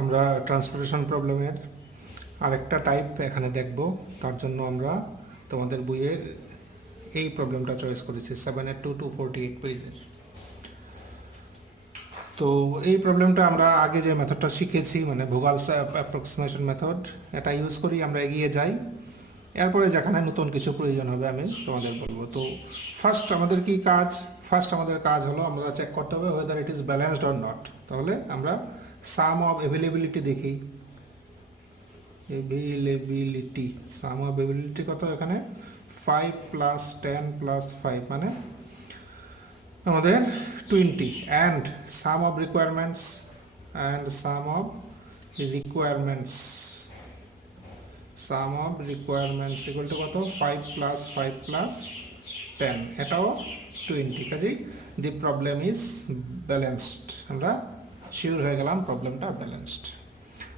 আমরা ট্রান্সপোর্টেশন প্রবলেমের আরেকটা টাইপ এখানে দেখব। তার জন্য আমরা তোমাদের বইয়ের এই প্রবলেমটা চয়েস করেছি 782 পেজের। তো এই প্রবলেমটা আমরা আগে যে মেথডটা শিখেছি, মানে ভোগালস অ্যাপ্রক্সিমেশন মেথড, এটা ইউজ করি আমরা এগিয়ে যাই। এরপরে যেখানে নতুন কিছু প্রয়োজন হবে আমি তোমাদের বলবো। তো ফার্স্ট আমাদের কি কাজ? ফার্স্ট আমাদের কাজ হলো আমরা চেক করতে হবে weather it is balanced or not. তাহলে আমরা সাম অফ অ্যাভেলেবিলিটি দেখি। অ্যাভেলেবিলিটি, সাম অফ অ্যাভেলেবিলিটি কত এখানে? 5 + 10 + 5 মানে আমাদের 20। And some of requirements, and some of requirements, some of requirements equal to কত? 5 + 5 + 10, এটাও 20। কাজেই দি প্রবলেম ইজ ব্যালেন্সড। আমরা শিওর হয়ে গেলাম প্রবলেমটা ব্যালেন্সড।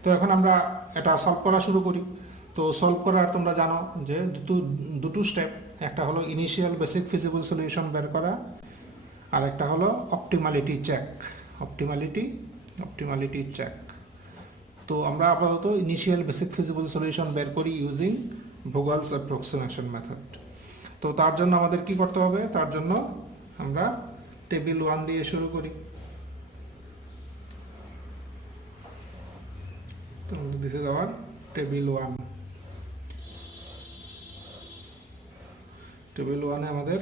তো এখন আমরা এটা সলভ করা শুরু করি। তো সলভ করার তোমরা জানো যে দুটো স্টেপ। একটা হলো ইনিশিয়াল বেসিক ফিজিবল সলিউশন বের করা, আর একটা হলো অপটিমালিটি চেক। Optimality check. তো আমরা আপাতত ইনিশিয়াল বেসিক ফিজিবল সলিউশন বের করি ইউজিং ভোগালস অ্যাপ্রক্সিমেশন মেথড। তো তার জন্য আমাদের কি করতে হবে? তার জন্য আমরা টেবিল 1 দিয়ে শুরু করি। তো this is our table 1। Table 1 এ আমাদের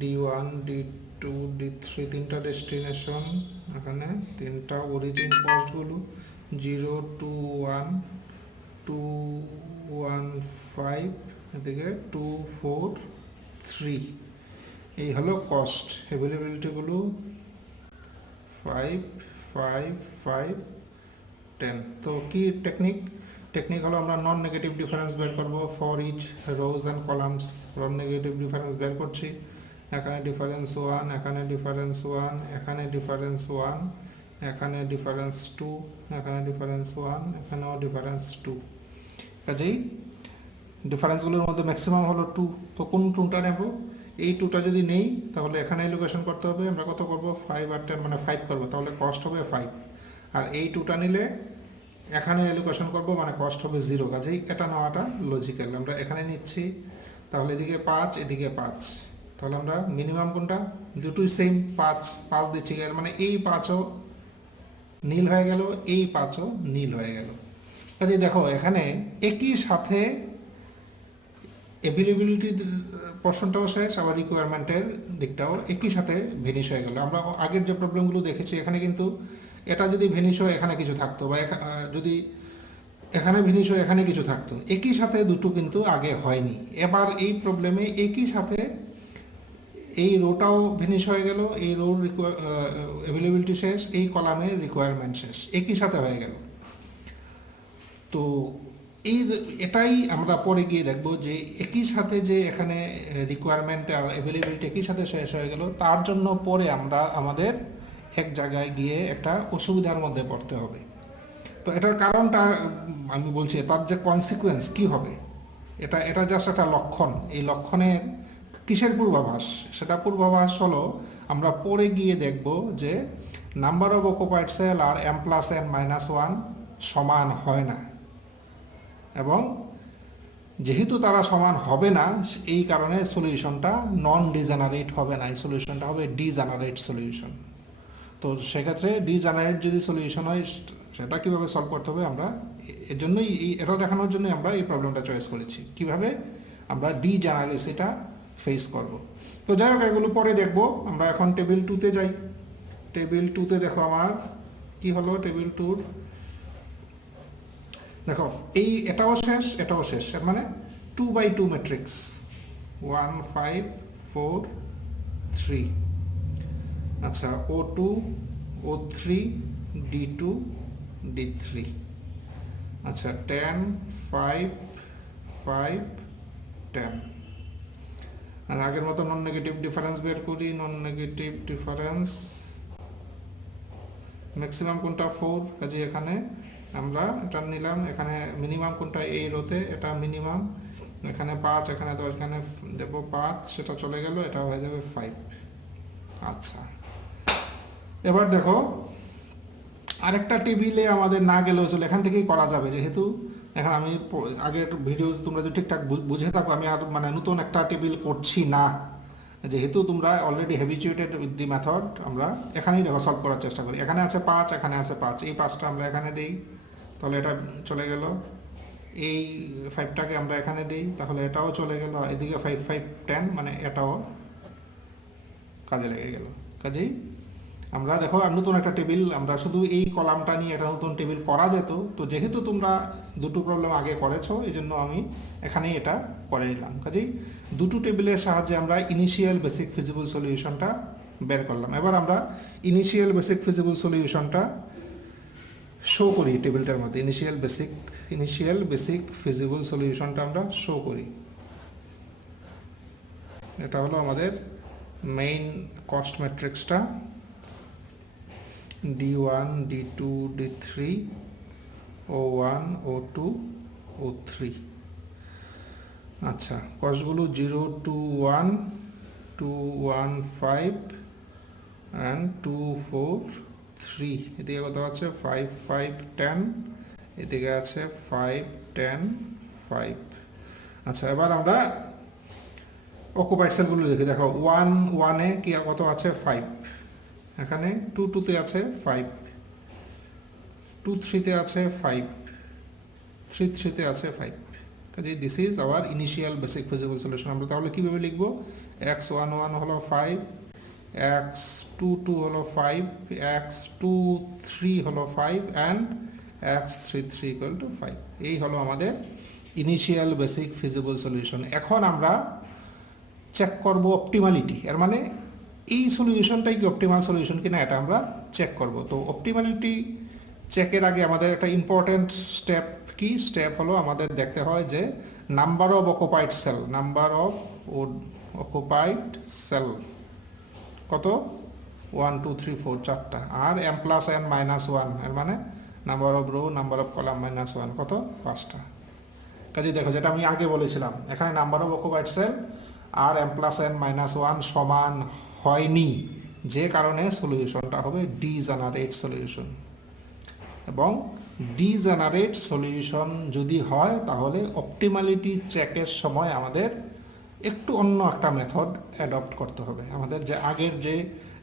D1, D2, D3 তিনটা ডেস্টিনেশন, এখানে তিনটা অরিজিন পোস্টগুলো 0, 2, 1, 2, 1, 5, এদিকে 2, 4, 3। এই হলো কস্ট। অ্যাভেলেবিলিটিগুলো 5, 5, 5, 10। তো কি টেকনিক? টেকনিক হলো আমরা নন নেগেটিভ ডিফারেন্স বের করব for each row and columns. Non negative difference বের করছি। এখানে ডিফারেন্স 1, এখানে ডিফারেন্স 1, এখানে ডিফারেন্স 1, এখানে ডিফারেন্স 2, এখানে ডিফারেন্স 1, এখানেও ডিফারেন্স 2। কাজেই ডিফারেন্সগুলোর মধ্যে ম্যাক্সিমাম হলো 2। তো কোন 2টা নেব? এই 2টা যদি নেই তাহলে এখানে এলোকেশন করতে হবে। আমরা কত করব? 5 আর 10 মানে 5 করব, তাহলে কস্ট হবে 5। আর এই 2টা নিলে এখানে এলোকেশন করব, মানে কস্ট হবে 0। কাজেই এটা নেওয়াটা লজিক্যাল। আমরা এখানে নিচ্ছি, তাহলে এদিকে 5, এদিকে 5। তাহলে আমরা মিনিমাম কোনটা? দুটোই সেম, 5 দিচ্ছি, মানে এই 5ও নীল হয়ে গেল, এই 5ও নীল হয়ে গেল। কাজেই দেখো এখানে একই সাথে অ্যাভেলেবিলিটির পোর্শনটাও শেষ, আবার রিকোয়ারমেন্টের দিকটাও একই সাথে ভেনিশ হয়ে গেল। আমরা আগের যে প্রবলেমগুলো দেখেছি এখানে কিন্তু এটা যদি ভেনিশ হয় এখানে কিছু থাকতো, বা যদি এখানে ভেনিশ হয় এখানে কিছু থাকতো। একই সাথে দুটো কিন্তু আগে হয়নি। এবার এই প্রবলেমে একই সাথে এই রোটাও ভেনিশ হয়ে গেল, এই রোর অ্যাভেলেবিলিটি শেষ, এই কলামে রিকোয়ারমেন্ট শেষ, একই সাথে হয়ে গেল। তো এটাই আমরা পরে গিয়ে দেখব যে একই সাথে যে এখানে রিকোয়ারমেন্ট আর অ্যাভেলেবিলিটি একই সাথে শেষ হয়ে গেল, তার জন্য পরে আমরা আমাদের এক জায়গায় গিয়ে একটা অসুবিধার মধ্যে পড়তে হবে। তো এটার কারণটা আমি বলছি, তার যে কনসিকুয়েন্স কি হবে, এটা জাস্ট একটা লক্ষণ। এই লক্ষণের কিসের পূর্বাভাস? সেটা পূর্বাভাস হলো আমরা পরে গিয়ে দেখব যে নাম্বার অফ অকুপাইড সেল আর m+n-1 সমান হয় না, এবং যেহেতু তারা সমান হবে না এই কারণে সলিউশনটা নন ডিজেনারেট হবে না, এই সলিউশনটা হবে ডিজেনারেট সলিউশন। তো সেক্ষেত্রে ডিজেনারেট যদি সলিউশন হয় সেটা কীভাবে সলভ করতে হবে, আমরা এর জন্যই এটা দেখানোর জন্যই আমরা এই প্রবলেমটা চয়েস করেছি, কিভাবে আমরা ডিজেনারেসিটা ফেস করব। তো যাই হোক, এগুলো পরে দেখব। আমরা এখন টেবিল 2-তে যাই। টেবিল 2-তে দেখো আমার কি হলো। টেবিল 2 দেখো এটাও শেষ, এটাও শেষ, এর মানে 2x2 ম্যাট্রিক্স 1, 5, 4, 3। আচ্ছা, O2, O3, D2, D3। আচ্ছা, 10, 5, 5, 10। আর আগের মতো নন নেগেটিভ ডিফারেন্স বের করি। নন নেগেটিভ ডিফারেন্স ম্যাক্সিমাম কোনটা? 4। কাজে এখানে আমরা এটা নিলাম। এখানে মিনিমাম কোনটা? এই রোতে এটা মিনিমাম। এখানে 5, এখানে 10, এখানে দেবো 5, সেটা চলে গেল, এটা হয়ে যাবে 5। আচ্ছা, এবার দেখো আরেকটা টেবিলে আমাদের না গেলেও চলে, এখান থেকেই করা যাবে। যেহেতু এখন আমি আগের ভিডিও তোমরা যদি ঠিকঠাক বুঝে থাকো, আমি আর মানে নতুন একটা টেবিল করছি না, যেহেতু তোমরা already habituated with the method. আমরা এখানেই দেখো সলভ করার চেষ্টা করি। এখানে আছে 5, এখানে আছে 5, এই 5টা আমরা এখানে দিই, তাহলে এটা চলে গেল। এই 5টাকে আমরা এখানে দিই, তাহলে এটাও চলে গেল। এদিকে 5 5 10, মানে এটাও কাজে লেগে গেল। কাজেই আমরা দেখো আর নতুন একটা টেবিল, আমরা শুধু এই কলামটা নিয়ে একটা নতুন টেবিল করা যেত। তো যেহেতু তোমরা দুটো প্রবলেম আগে করেছো, এই জন্য আমি এখানেই এটা করে নিলাম। কাজেই দুটো টেবিলের সাহায্যে আমরা ইনিশিয়াল বেসিক ফিজিবল সলিউশনটা বের করলাম। এবার আমরা ইনিশিয়াল বেসিক ফিজিবল সলিউশনটা শো করি টেবিলটার মধ্যে। ইনিশিয়াল বেসিক ফিজিবল সলিউশনটা আমরা শো করি। এটা হলো আমাদের main cost ম্যাট্রিক্সটা, D1, D2, D3, O1, O2, O3। আচ্ছা, কস্টগুলো 0, 2, 1, 2, 1, 5 and 2, 4, 3। এদিকে কত আছে? 5, 5, 10। এদিকে আছে 5, 10, 5। আচ্ছা, এবার আমরা অকুপাইড সেলগুলো দেখি। দেখো 1, 1-এ কি কত আছে? 5। এখানে 2, 2-তে আছে 5, 2, 3-তে আছে 5, 3, 3-তে আছে 5। কাজে this is our initial basic feasible solution. আমরা তাহলে কিভাবে লিখব? x11 হলো 5, x22 হলো 5, x23 হলো 5 and x33 equal to 5। এই হলো আমাদের ইনিশিয়াল বেসিক ফিজিবল সলিউশন। এখন আমরা চেক করব অপটিমালিটি, এর মানে এই সলিউশনটাই কি অপটিমাল সলিউশন কিনা এটা আমরা চেক করব। তো অপটিমালিটি চেকের আগে আমাদের একটা ইম্পর্টেন্ট স্টেপ কি? স্টেপ হলো আমাদের দেখতে হয় যে নাম্বার অফ অকুপাইড সেল কত? 1, 2, 3, 4, 4টা। আর m+n-1, এর মানে number of rho, number of column -1 কত? 5টা। কাজে দেখো যেটা আমি আগে বলেছিলাম, এখানে নাম্বার অফ অকুপাইড সেল আর m+n-1 সমান হয়নি, যে কারণে সলিউশনটা হবে ডিজেনারেট সলিউশন। এবং ডিজেনারেট সলিউশন যদি হয়, তাহলে অপটিমালিটি চেকের সময় আমাদের একটু অন্য একটা মেথড অ্যাডপ্ট করতে হবে। আমাদের যে আগের যে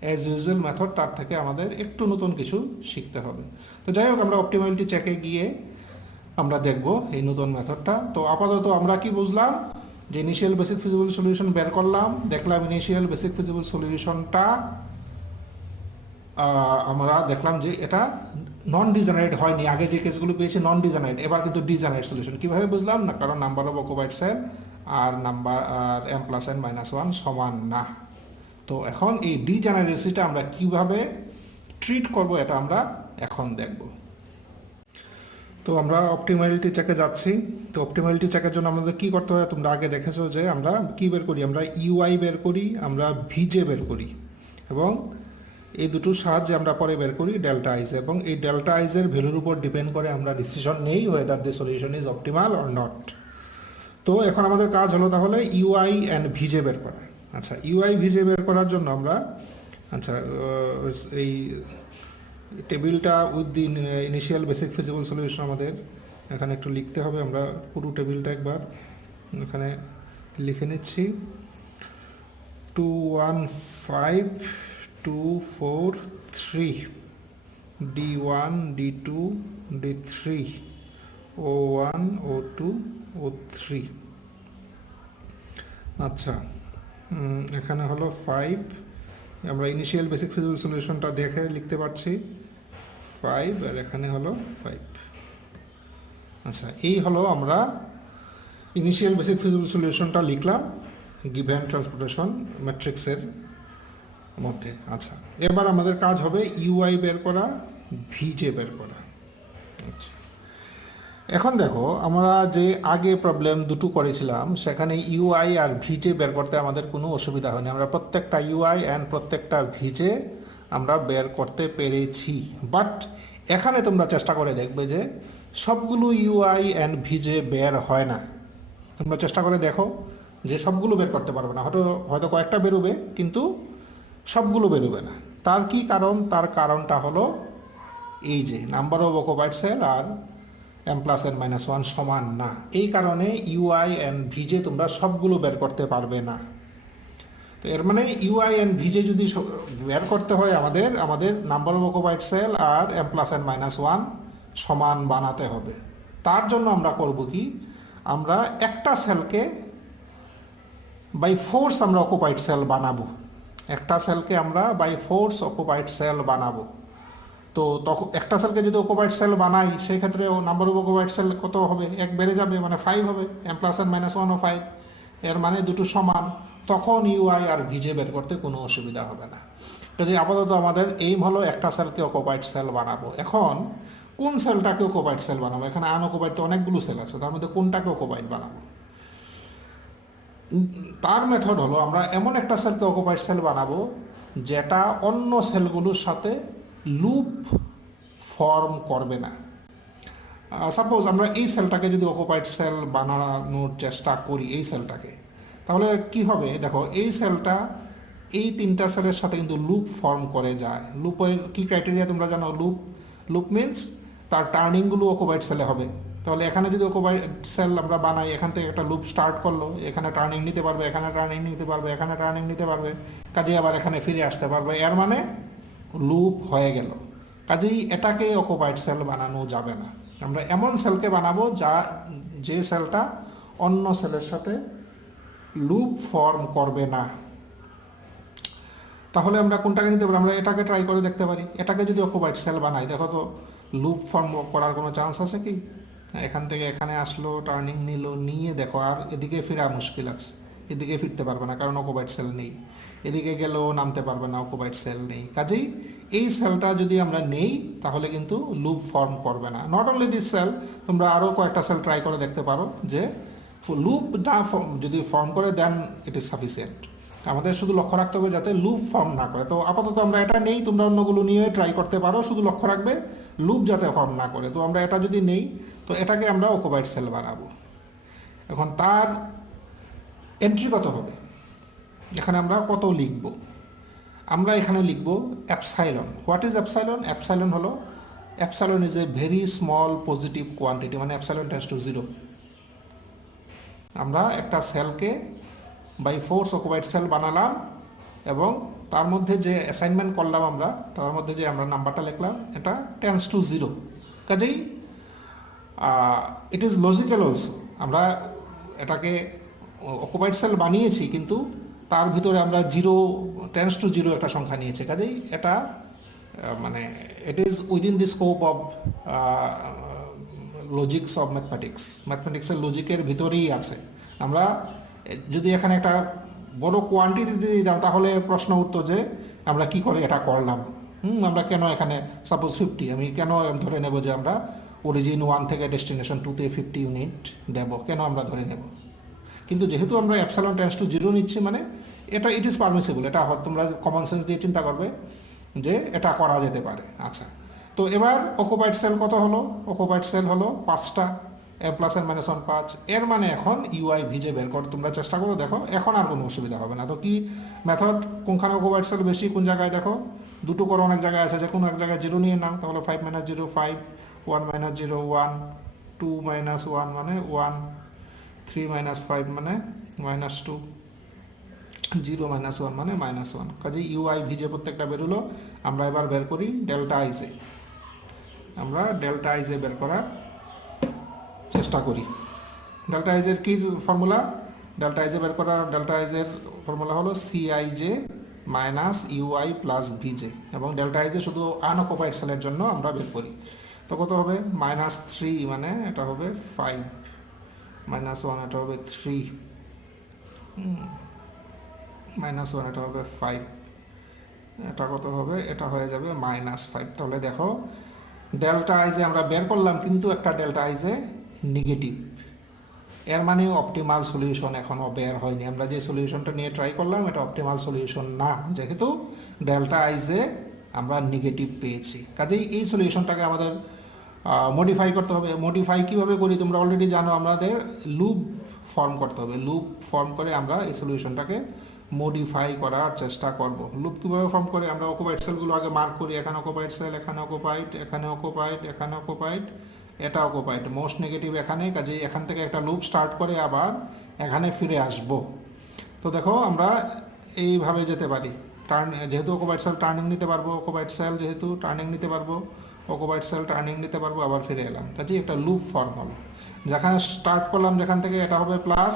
অ্যাজ ইউজুয়াল মেথড, তার থেকে আমাদের একটু নতুন কিছু শিখতে হবে। তো যাই হোক, আমরা অপটিমালিটি চেকে গিয়ে আমরা দেখব এই নতুন মেথডটা। তো আপাতত আমরা কি বুঝলাম? যে ইনিশিয়াল বেসিক ফিজিবল সলিউশন বের করলাম, দেখলাম ইনিশিয়াল বেসিক ফিজিবল সলিউশনটা আমরা দেখলাম যে এটা নন ডিজেনারেট হয়নি। আগে যে কেসগুলো পেয়েছি নন ডিজেনারেট, এবার কিন্তু ডিজেনারেট সলিউশন। কিভাবে বুঝলাম? না, কারণ নাম্বার অফ অকুপাইড সেল আর m+n-1 সমান না। তো এখন এই ডিজেনারেসিটা আমরা কিভাবে ট্রিট করব, এটা আমরা এখন দেখব। তো আমরা অপটিমালিটি চেকে যাচ্ছি। তো অপটিমালিটি চেকের জন্য আমাদের কি করতে হয়? তোমরা আগে দেখেছো যে আমরা কি বের করি? আমরা ইউআই বের করি, আমরা ভিজে বের করি, এবং এই দুটোর সাহায্যে আমরা পরে বের করি ডেল্টা আইজ। এবং এই ডেল্টা আইজের ভ্যালুর উপর ডিপেন্ড করে আমরা ডিসিশন নেই whether the solution is optimal or not. তো এখন আমাদের কাজ হলো তাহলে ইউআই অ্যান্ড ভিজে বের করা। আচ্ছা, ইউআই ভিজে বের করার জন্য আমরা এই টেবিলটা with the initial basic feasible solution আমাদের এখানে একটু লিখতে হবে। আমরা পুরো টেবিলটা একবার এখানে লিখে নিচ্ছি। 2, 1, 5, 2, 4, 3, D1, D2, D3, O1, O2, O3। আচ্ছা, এখানে হলো 5। আমরা ইনিশিয়াল বেসিক ফিজিবল সলিউশনটা দেখে লিখতে পারছি 5, আর এখানে হলো 5। আচ্ছা, এই হলো আমরা ইনিশিয়াল বেসিক ফিজিবল সলিউশনটা লিখলাম গিভেন ট্রান্সপোর্টেশন ম্যাট্রিক্সের মধ্যে। আচ্ছা, এবার আমাদের কাজ হবে ইউআই বের করা, ভিজে বের করা। আচ্ছা, এখন দেখো আমরা যে আগে প্রবলেম দুটো করেছিলাম, সেখানে ইউআই আর ভিজে বের করতে আমাদের কোনো অসুবিধা হয়নি। আমরা প্রত্যেকটা ইউআই অ্যান্ড প্রত্যেকটা ভিজে আমরা বের করতে পেরেছি। বাট এখানে তোমরা চেষ্টা করে দেখবে যে সবগুলো ইউআই অ্যান্ড ভিজে বের হয় না। তোমরা চেষ্টা করে দেখো যে সবগুলো বের করতে পারবে না, হয়তো কয়েকটা বেরোবে, কিন্তু সবগুলো বেরোবে না। তার কি কারণ? তার কারণটা হলো এই যে নাম্বার অফ অকুপাইড সেল আর M plus N minus one সমান না, এই কারণে ইউআই এন্ড ভিজে তোমরা সবগুলো বের করতে পারবে না। তো এর মানে ইউআই এন্ড ভিজে যদি বের করতে হয় আমাদের নাম্বার অফ অকুপাইড সেল আর M plus N minus one সমান বানাতে হবে। তার জন্য আমরা করব কি, আমরা একটা সেলকে বাই ফোর্স আমরা অকুপাইড সেল বানাবো, একটা সেলকে আমরা বাই ফোর্স অকুপাইড সেল বানাবো। তো তখন একটা সেলকে যদি অকুপাইড সেল বানাই সেই ক্ষেত্রে নাম্বার অফ অকুপাইড সেল কত হবে, এক বেড়ে যাবে, মানে 5 হবে, এম প্লাস এন মাইনাস ওয়ানও 5, এর মানে দুটো সমান, তখন ইউআই আর ভিজে বের করতে কোনো অসুবিধা হবে না। কাজে আপাতত আমাদের এইম হলো একটা সেলকে অকুপাইড সেল বানাবো। এখন কোন সেলটাকে অকুপাইড সেল বানাবো, এখানে আনঅকুপাইড তো অনেকগুলো সেল আছে, তার মধ্যে কোনটাকে অকুপাইড বানাবো? তার মেথড হলো আমরা এমন একটা সেলকে অকুপাইড সেল বানাবো যেটা অন্য সেলগুলোর সাথে লুপ ফর্ম করবে না। সাপোজ আমরা এই সেলটাকে যদি অকুপাইড সেল বানানোর চেষ্টা করি, এই সেলটাকে, তাহলে কি হবে দেখো, এই সেলটা এই তিনটা সেলের সাথে কিন্তু লুপ ফর্ম করে যায়। লুপের কি ক্রাইটেরিয়া তোমরা জানো? লুপ মিনস তার টার্নিংগুলো অকুপাইড সেলে হবে। তাহলে এখানে যদি অকুপাইড সেল আমরা বানাই, এখান থেকে একটা লুপ স্টার্ট করলো, এখানে টার্নিং নিতে পারবে, এখানে টার্নিং নিতে পারবে, এখানে টার্নিং নিতে পারবে, কাজেই আবার এখানে ফিরে আসতে পারবে, এর মানে লুপ হয়ে গেল। কাজেই এটাকে অকুপাইড সেল বানানো যাবে না। আমরা এমন সেলকে বানাবো যে সেলটা অন্য সেলের সাথে লুপ ফর্ম করবে না। তাহলে আমরা কোনটাকে নিতে পারি? আমরা এটাকে ট্রাই করে দেখতে পারি। এটাকে যদি অকুপাইড সেল বানাই, দেখো তো লুপ ফর্ম করার কোনো চান্স আছে কি? এখান থেকে এখানে আসলো, টার্নিং নিল, নিয়ে দেখো আর এদিকে ফেরা মুশকিল আছে, এদিকে ফিরতে পারবে না কারণ অকুপাইড সেল নেই, এদিকে গেলেও নামতে পারবে না, অকুপাইড সেল নেই। কাজেই এই সেলটা যদি আমরা নেই তাহলে কিন্তু লুপ ফর্ম করবে না। নট অনলি দিস সেল, তোমরা আরও কয়েকটা সেল ট্রাই করে দেখতে পারো যে লুপ না যদি ফর্ম করে দেন ইট ইজ সাফিসিয়েন্ট। আমাদের শুধু লক্ষ্য রাখতে হবে যাতে লুপ ফর্ম না করে। তো আপাতত আমরা এটা নেই, তোমরা অন্যগুলো নিয়ে ট্রাই করতে পারো, শুধু লক্ষ্য রাখবে লুপ যাতে ফর্ম না করে। তো আমরা এটা যদি নেই, তো এটাকে আমরা অকুপাইড সেল বানাবো। এখন তার এন্ট্রি কত হবে, এখানে আমরা কত লিখব? আমরা এখানে লিখব epsilon. What is epsilon? Epsilon হলো, epsilon is a very small positive quantity, মানে অ্যাপসাইলন টেন্ডস টু 0। আমরা একটা সেলকে বাই ফোর্স অকুপাইড সেল বানালাম এবং তার মধ্যে যে অ্যাসাইনমেন্ট করলাম আমরা, তার মধ্যে যে আমরা নাম্বারটা লিখলাম, এটা টেন্ডস টু 0। কাজেই ইট ইজ লজিক্যাল অলসো, আমরা এটাকে অকুপাইড সেল বানিয়েছি কিন্তু তার ভিতরে আমরা 0 টেন্ডস টু 0 একটা সংখ্যা নিয়েছি। কাজেই এটা মানে it is within the scope of logics of ম্যাথমেটিক্সের লজিকের ভিতরেই আছে। আমরা যদি এখানে একটা বড় কোয়ান্টিটি দিয়ে দিতাম তাহলে প্রশ্ন উঠতো যে আমরা কি করে এটা করলাম, আমরা কেন এখানে সাপোজ 50, আমি কেন ধরে নেব যে আমরা অরিজিন 1 থেকে ডেস্টিনেশন 2-তে 50 ইউনিট দেব, কেন আমরা ধরে নেব? কিন্তু যেহেতু আমরা অ্যাপসাইলন টেন্ডস টু 0 নিচ্ছি, মানে এটা ইট ইজ পারমিসিবল, এটা তোমরা কমন সেন্স দিয়ে চিন্তা করবে যে এটা করা যেতে পারে। আচ্ছা, তো এবার অকুপাইড সেল কত হলো? অকুপাইড সেল হলো 5টা, এম প্লাস এন মাইনাস 1 5। এর মানে এখন ইউআই ভিজে বের কর, তোমরা চেষ্টা করো, দেখো এখন আর কোনো অসুবিধা হবে না। তো কি মেথড, কোনখানে অকুপাইড সেল বেশি, কোন জায়গায় দেখো দুটো করে অনেক জায়গায় আছে, যে কোনো এক জায়গায় 0 নিয়ে নাও, তাহলে 5 - 0 5, 1 - 0 1, 2 - 1 মানে 1, 3 - 5 মানে -2, 0 - 1 মানে -1। কাজে ইউআই ভিজে প্রত্যেকটা বেরোলো। আমরা এবার বের করি ডেল্টা আইজে। আমরা ডেল্টা আইজে বের করার চেষ্টা করি। ডেল্টা আইজের কি ফর্মুলা? ডেল্টা আইজে বের করার ডেল্টা আইজের ফর্মুলা হলো সিআইজে মাইনাস ইউআই প্লাস ভিজে, এবং ডেল্টা আইজে শুধু আনঅকুপাইড সেলের জন্য আমরা বের করি। তো কত হবে? -3 মানে এটা হবে 5, -1 এটা হবে 3, -1 এটা হবে 5, এটা কত হবে? এটা হয়ে যাবে -5। তাহলে দেখো ডেল্টা আইজে আমরা বের করলাম কিন্তু একটা ডেল্টা আইজে নেগেটিভ, এর মানে অপটিমাল সলিউশন এখনো বের হয়নি। আমরা যে সলিউশনটা নিয়ে ট্রাই করলাম এটা অপটিমাল সলিউশন না, যেহেতু ডেল্টা আইজে আমরা নেগেটিভ পেয়েছি। কাজেই এই সলিউশনটাকে আমাদের মডিফাই করতে হবে। মডিফাই কিভাবে করি তোমরা অলরেডি জানো, আমাদের লুপ ফর্ম করতে হবে। লুপ ফর্ম করে আমরা এই সলিউশনটাকে মডিফাই করার চেষ্টা করব। লুপ কীভাবে ফর্ম করে, আমরা অকুপাইড সেলগুলো আগে মার্ক করি, এখানে অকুপাইড সেল, এখানে অকুপাইড, এখানে অকুপাইড, এখানে অকুপাইড, এটা অকুপাইড, মোস্ট নেগেটিভ এখানে, কাজেই এখান থেকে একটা লুপ স্টার্ট করে আবার এখানে ফিরে আসব। তো দেখো আমরা এইভাবে যেতে পারি, টার্ন যেহেতু অকুপাইড সেল টার্নিং নিতে পারবো, অকুপাইড সেল যেহেতু টার্নিং নিতে পারবো, অকুপাইড সেল টার্নিং নিতে পারবো, আবার ফিরে এলাম, কাজেই একটা লুপ ফর্ম হলো। যেখানে স্টার্ট করলাম যেখান থেকে, এটা হবে plus,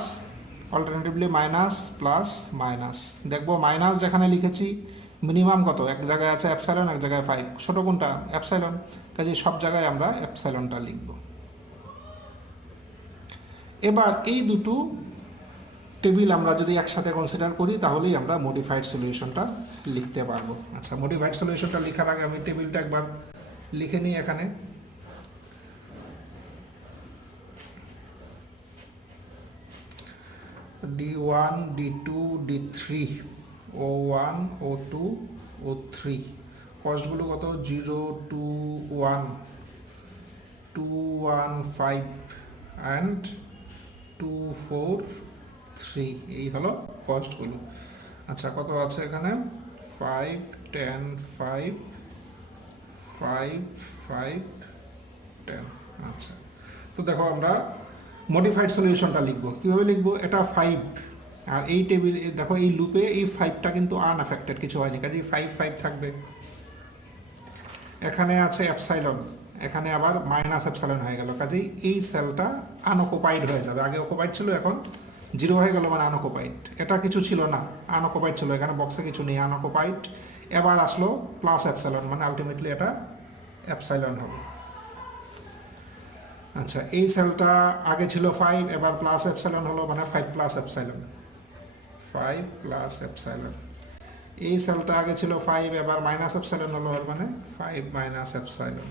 alternatively minus, plus, minus. দেখবো মাইনাস যেখানে লিখেছি মিনিমাম কত, এক জায়গায় আছে এপসাইলন, এক জায়গায় 5, ছোট কোনটা এপসাইলন, কাজেই সব জায়গায় আমরা এপসাইলনটা লিখব। এবার এই দুটো টেবিল আমরা যদি একসাথে কনসিডার করি তাহলেই আমরা মডিফাইড সলিউশনটা লিখতে পারবো। আচ্ছা, মডিফাইড সলিউশনটা লেখার আগে আমি টেবিলটা একবার লিখে নিই। এখানে D1, D2, D3, O1, O2, O3, কস্টগুলো কত, 0, 2, 1, 2, 1, 5 অ্যান্ড 2, 4, 3, এই হলো কস্টগুলো। আচ্ছা, কত আছে এখানে, 5, 10, 5, 5, 5, 10। আচ্ছা, তো দেখো আমরা মডিফাইড সলিউশনটা লিখবো, কীভাবে লিখবো, এটা 5, আর এই টেবিল দেখো এই লুপে এই 5টা কিন্তু আনএফেক্টেড, কিছু হয়নি, কাজে 5, 5 থাকবে। এখানে আছে এপসাইলন, এখানে আবার মাইনাস এপসাইলন হয়ে গেল, কাজেই এই সেলটা আনঅকুপাইড হয়ে যাবে। আগে অকুপাইড ছিল, এখন 0 হয়ে গেল, মানে আনঅকুপাইড। এটা কিছু ছিল না, আনঅকুপাইড ছিল, এখানে বক্সে কিছু নেই, আনঅকুপাইড। এবার আসলো প্লাস এপসাইলন, মানে আলটিমেটলি এটা এপসাইলন হবে। আচ্ছা, এই সেলটা আগে ছিল 5, এবার প্লাস এপসাইলন হলো, মানে 5 প্লাস এপসাইলন, 5 প্লাস এপসাইলন। এই সেলটা আগে ছিল 5, এবার মাইনাস এপসাইলন হলো, মানে 5 মাইনাস এপসাইলন।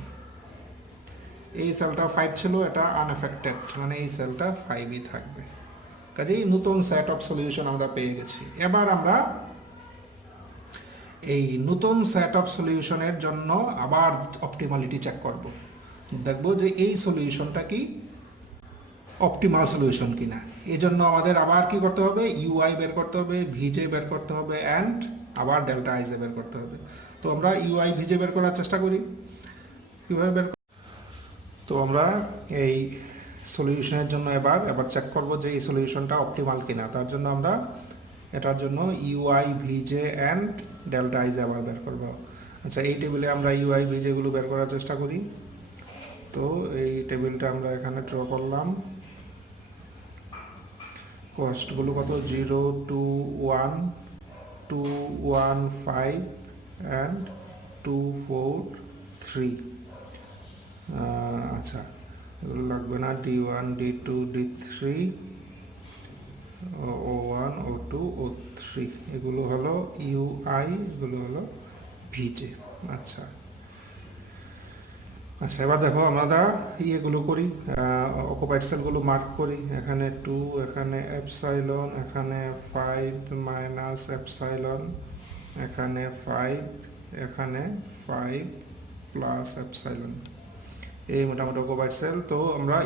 এই সেলটা 5 ছিল, এটা আনএফেক্টেড, মানে এই সেলটা 5ই থাকবে। কাজেই নতুন সেট অফ সলিউশন আমরা পেয়ে গেছি। এবার আমরা এই নতুন সেট অফ সলিউশনের জন্য আবার অপটিমালিটি চেক করব, দেখব যে এই সলিউশনটা কি অপটিমাল সলিউশন কিনা। এই জন্য আমাদের আবার কি করতে হবে, ইউআই বের করতে হবে, ভিজে বের করতে হবে, অ্যান্ড আবার ডেল্টা আইজে বের করতে হবে। তো আমরা ইউআই ভিজে বের করার চেষ্টা করি, কীভাবে বের, তো আমরা এই সলিউশনের জন্য এবার চেক করব যে এই সলিউশনটা অপটিমাল কিনা। তার জন্য আমরা এটার জন্য ইউআই ভিজে অ্যান্ড ডেল্টা আইজে আবার বের করব। আচ্ছা, এই টেবিলে আমরা ইউআই ভিজেগুলো বের করার চেষ্টা করি। তো এই টেবিলটা আমরা এখানে ড্র করলাম। কস্টগুলো কত, 0, 2, 1, 2, 1, 5 অ্যান্ড 2, 4, 3। আচ্ছা, এগুলো লাগবে না, D1, D2, D3, O1, O2, O3, এগুলো হলো ইউআই, এগুলো হলো ভিজে। আচ্ছা, এবার দেখো আমরা ইয়েগুলো করি, অকুপাইড সেলগুলো মার্ক করি। এখানে 2, এখানে এপসাইলন, এখানে 5 মাইনাস এপসাইলন, এখানে 5, এখানে 5 প্লাস এপসাইলন, এই মোটামুটি অকুপাইড সেল। তো আমরা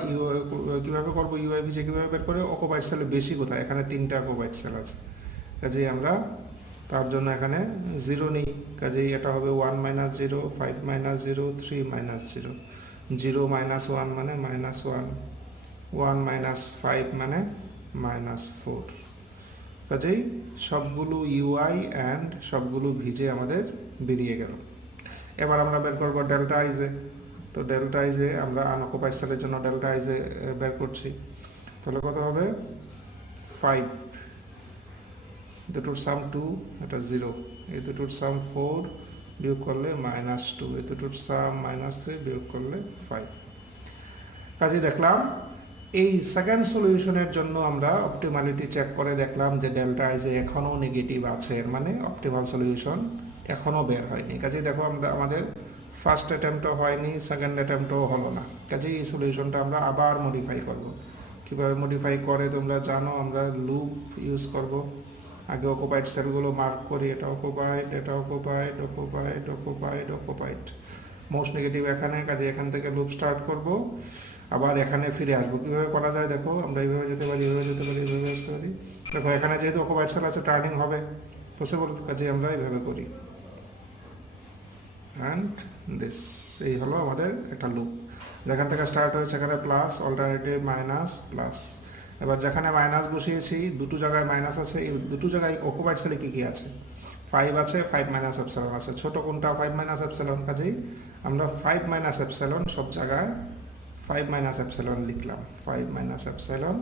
কীভাবে করবো, ইউআই ভিজে কীভাবে বের করে, অকুপাইড সেল বেশি কোথায়, এখানে 3টা অকুপাইড সেল আছে, কাজেই আমরা তার জন্য এখানে 0 নেই, কাজেই এটা হবে 1 মাইনাস 0, 5 মাইনাস 0, 3 মাইনাস 0, 0 মাইনাস 1 মানে মাইনাস 1, 1 মাইনাস 5 মানে মাইনাস 4। কাজেই সবগুলো ইউআই অ্যান্ড সবগুলো ভিজে আমাদের বেরিয়ে গেল। এবার আমরা বের করবো ডেল্টা আইজে। তো ডেল্টা আইজে আমরা আনঅকুপাইড সেলের জন্য ডেল্টা আইজে বের করছি, তাহলে কত হবে, 5, দুটোর সাম 2, এটা 0, এই দুটোর সাম 4, বিয়োগ করলে -2, এই দুটোর সাম -3, বিয়োগ করলে 5। কাজে দেখলাম এই সেকেন্ড সলিউশনের জন্য আমরা অপটিমালিটি চেক করে দেখলাম যে ডেল্টা আইজে এখনও নেগেটিভ আছে, মানে অপটিমাল সলিউশন এখনও বের হয়নি। কাজে দেখো আমরা আমাদের ফার্স্ট অ্যাটেম্পটও হয়নি, সেকেন্ড অ্যাটেম্পটও হলো না, কাজে এই সলিউশনটা আমরা আবার মডিফাই করব। কীভাবে মডিফাই করে তোমরা জানো, আমরা লুপ ইউজ করব। আগে অকুপাইড সেলগুলো মার্ক করি, এটা অকুপাইড, এটা occupied, occupied, occupied, occupied, most negative এখানে, কাজে এখান থেকে লুপ স্টার্ট করব, আবার এখানে ফিরে আসবো। কিভাবে করা যায় দেখো, আমরা এইভাবে যেতে পারি, এইভাবে যেতে পারি, এইভাবে আসতে পারি। দেখো এখানে যেহেতু অকুপাইড সেল আছে টার্নিং হবে পসিবল, কাজে আমরা এইভাবে করি অ্যান্ড দিস। এই হলো আমাদের একটা লুপ, যেখান থেকে স্টার্ট হয়েছে এখানে প্লাস, অল্টারনেটিভ মাইনাস প্লাস। এবার যেখানে মাইনাস বসিয়েছি দুটো জায়গায় মাইনাস আছে, এই দুটো জায়গায় অকুপাইড সেলে কী কী আছে? 5 আছে, 5 মাইনাস এপসিলন আছে। ছোট কোনটা? 5 মাইনাস এপসিলন, কাজেই আমরা 5 মাইনাস এপসিলন সব জায়গায় 5 মাইনাস এপসিলন লিখলাম, 5 মাইনাস এপসিলন,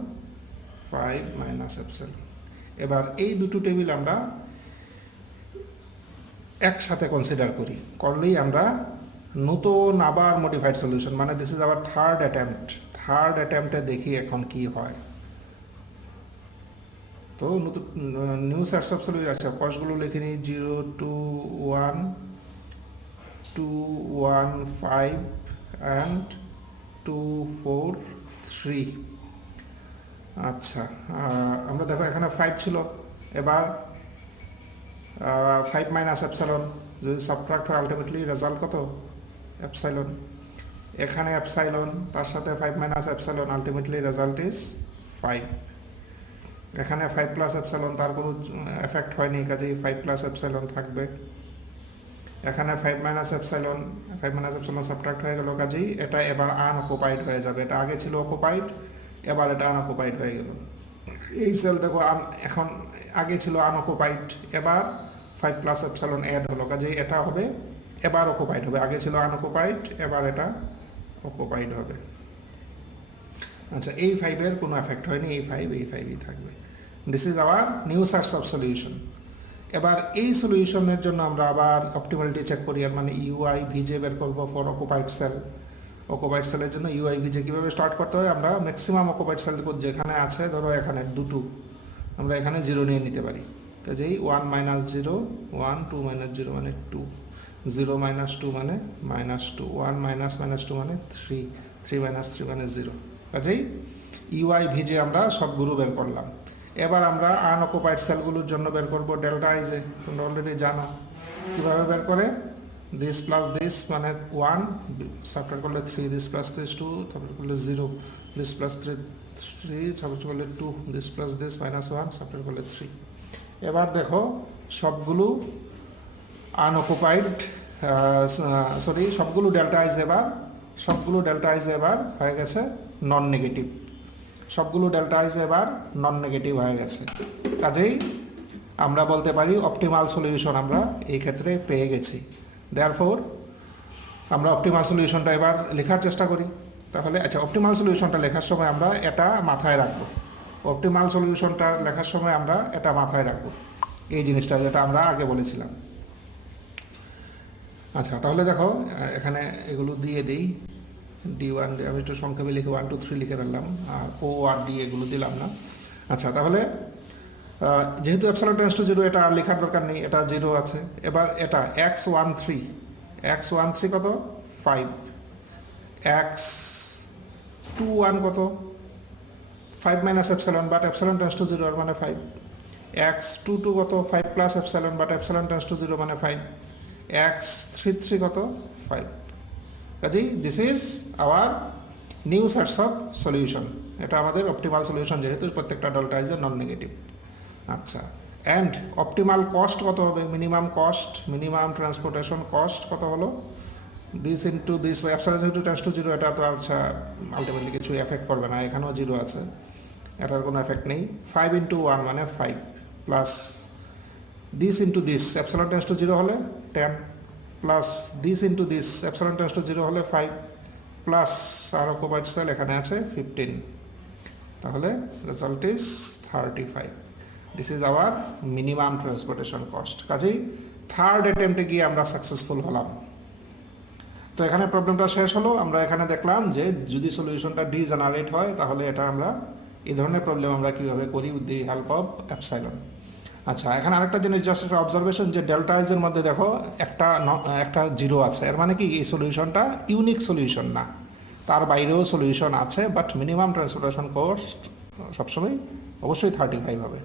5 মাইনাস এপসিলন। এবার এই দুটো টেবিল আমরা একসাথে কনসিডার করি, করলেই আমরা নতুন আবার মডিফাইড সলিউশন, মানে দিস ইজ আওয়ার থার্ড অ্যাটেম্পটে দেখি এখন কি হয়। তো নতুন নিউ সেটস অফ সলিউশন আছে, কস্টগুলো লিখে নিই, 0 2 1 2 1 5 অ্যান্ড 2 4 3। আচ্ছা, আমরা দেখো এখানে 5 ছিল, এবার 5 মাইনাস এপসাইলন যদি সাবট্রাক্ট হয় আলটিমেটলি রেজাল্ট কত? এপসাইলন। এখানে এপসাইলন তার সাথে 5 minus epsilon, ultimately result is 5। এখানে 5 প্লাস এপসাইলন, তার কোনো এফেক্ট হয়নি, কাজেই 5 প্লাস এপসাইলন থাকবে। এখানে 5 মাইনাস এপসাইলন সাবট্রাক্ট হয়ে গেল, কাজেই এটা এবার আনঅকুপাইড হয়ে যাবে। এটা আগে ছিল অকুপাইড, এবার এটা আনঅকুপাইড হয়ে গেল। এই সেল দেখো এখন আগে ছিল আনঅকুপাইড, এবার 5 প্লাস এপসাইলন অ্যাড হলো, কাজেই এটা হবে এবার অকুপাইড হবে। আগে ছিল আনঅকুপাইড, এবার এটা অকুপাইড হবে। আচ্ছা, এই 5 এর কোনো এফেক্ট হয়নি, এই 5ই থাকবে। This is our new source of solution. এবার এই সলিউশনের জন্য আমরা আবার অপটিমালিটি চেক করি, আর মানে ইউআই ভিজে বের করবো ফর অকুপাইড সেল। অকুপাইড সেলের জন্য ইউআই ভিজে কীভাবে স্টার্ট করতে হয়, আমরা ম্যাক্সিমাম অকুপাইড সেল যেখানে আছে, ধরো এখানে দুটো, আমরা এখানে 0 নিয়ে নিতে পারি। কাজেই 1 মাইনাস 0 1 2 মাইনাস 0 মানে 2, 0 মাইনাস 2 মানে মাইনাস 2, 1 মাইনাস মাইনাস 2 মানে 3, 3 মাইনাস 3 মানে 0। কাজেই ইউআই ভিজে আমরা সবগুলো বের করলাম। এবার আমরা আনঅকুপাইড সেলগুলোর জন্য বের করব ডেল্টা আইজে। তোমরা অলরেডি জানো কীভাবে বের করে, দিস প্লাস দিস মানে 1, সাবট্রাক্ট করলে 3, দিস প্লাস দিস 2, সাবট্রাক্ট করলে 0, দিস প্লাস 3 সাবট্রাক্ট করলে 2, this plus this minus 1, subtract করলে 3। এবার দেখো সবগুলো আনঅকুপাইড, সবগুলো ডেল্টা আইজ এবার হয়ে গেছে নন নেগেটিভ। সবগুলো ডেল্টা আইজ এবার নন নেগেটিভ হয়ে গেছে, কাজেই আমরা বলতে পারি অপটিমাল সলিউশন আমরা এই ক্ষেত্রে পেয়ে গেছি। দেয়ারফোর আমরা অপটিমাল সলিউশনটা এবার লেখার চেষ্টা করি। তাহলে আচ্ছা, অপটিমাল সলিউশনটা লেখার সময় আমরা এটা মাথায় রাখবো, অপটিমাল সলিউশনটা লেখার সময় আমরা এটা মাথায় রাখবো, এই জিনিসটা যেটা আমরা আগে বলেছিলাম। আচ্ছা, তাহলে দেখো এখানে এগুলো দিয়ে দিই, D1 আমি একটু সংক্ষেপে লিখে 1 2 3 লিখে ফেললাম, আর ও আর ডি এগুলো দিলাম না। আচ্ছা, তাহলে যেহেতু এপসাইলন টেন্ডস টু 0 এটা আর লেখার দরকার নেই, এটা 0 আছে। এবার এটা x13 কত? 5, x21 কত? 5 minus epsilon, but epsilon tends to 0 আর মানে 5। x22 কত? 5 plus epsilon, but epsilon tends to 0 মানে 5। x33 কত? 5। কাজেই this is our new sets of solution. এটা আমাদের অপটিমাল সলিউশন, যেহেতু প্রত্যেকটা ডেল্টা ইজ নন নেগেটিভ। আচ্ছা, অ্যান্ড অপটিমাল কস্ট কত হবে? মিনিমাম ট্রান্সপোর্টেশন কস্ট কত হলো? দিস ইন্টু দিস, এপসাইলন যেহেতু টেন্ডস টু 0, এটা তো আচ্ছা আলটিমেটলি কিছু এফেক্ট করবে না, এখানেও 0 আছে, এটার কোনো এফেক্ট নেই। 5 ইন্টু 1 মানে 5, plus this into this, epsilon tends to 0 হলে 10, plus this into this, epsilon tends to 0 হলে 5, প্লাস আর অকুপাইড সেল এখানে আছে 15, তাহলে result is 35। This is our minimum transportation cost. কাজেই থার্ড অ্যাটেম্পটে গিয়ে আমরা সাকসেসফুল হলাম। তো এখানে প্রবলেমটা শেষ হলো। আমরা এখানে দেখলাম যে যদি সলিউশনটা ডিজেনারেট হয়, তাহলে এটা আমরা এই ধরনের প্রবলেম আমরা কীভাবে করি with the help of epsilon. আচ্ছা, এখানে আরেকটা জিনিস জাস্ট একটা অবজারভেশন, যে ডেল্টা আইজের মধ্যে দেখো একটা 0 আছে, এর মানে কি এই সলিউশনটা ইউনিক সলিউশন না, তার বাইরেও সলিউশন আছে, বাট মিনিমাম ট্রান্সপোর্টেশন কস্ট সবসময় অবশ্যই 35 হবে।